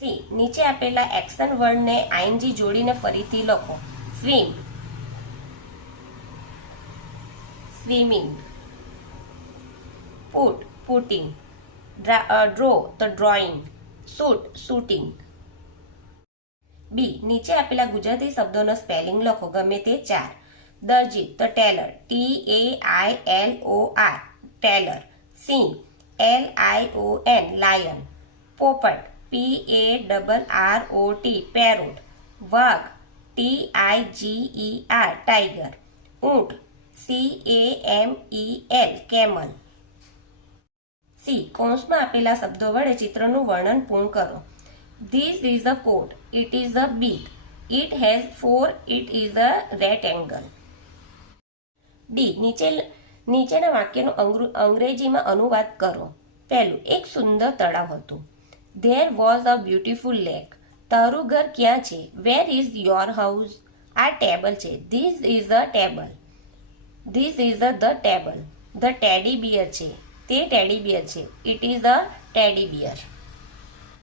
C. નીચે આપેલા action વર્ડને ING જોડીને ફરીથી લખો. Swim, swimming. Put, putting. Draw, the drawing. Shoot, shooting. B. નીચે આપેલા ગુજરાતી શબ્દોનો સ્પેલિંગ લખો, ગમે તે 4. દરજી, ધ ટેલર, TAILOR, ટેલર. સિંહ, LION, લાયન. પોપટ, PARROT, પેરોટ. વાઘ, TIGER, ટાઈગર. ઊંટ, CAMEL, કેમલ. સી. કૌંસમાં આપેલા શબ્દો વડે ચિત્રનું વર્ણન પૂર્ણ કરો. This is a coat. It is a beet. It has 4. It is a rectangle. D. નીચેના વાક્યનો અંગ્રેજીમાં અનુવાદ કરો. પહેલું, એક સુંદર તળાવ હતું. There was a beautiful lake. તારું ઘર ક્યાં છે? Where is your house? આ ટેબલ છે. This is a table. This is the table. The teddy bear છે. તે ટેડી બિયર છે. It is a teddy bear.